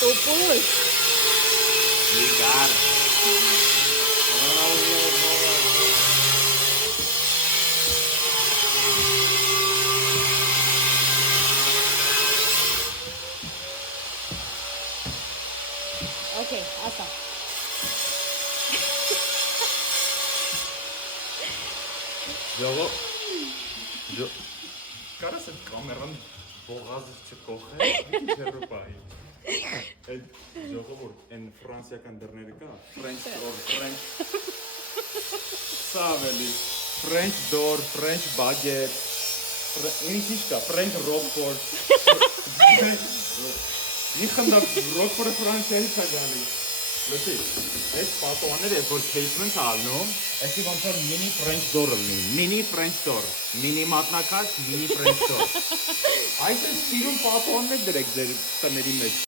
Տոպոս։ Լիգար։ Okay, ասա։ Ժողո։ Կարաս այդ կամերան բողազից չկոխես, մի քիչ հեռու պահի։ Այդ ժողովուրդ, այն ֆրանսիական դռները կա, French door, French Սա ավելի French door, French baguette, ինչ կա, French roquefort։ Մի խնդա roquefort-ը Ֆրանսիայից է գալի։ Լսի, այս պատոհանները ես որ casement ալնում, այսի ոնց որ mini French door-ը լինի, mini French door, mini մատնակարգ, mini French door։ Այս է սիրուն պատոհաններ դրեք ձեր տների մեջ։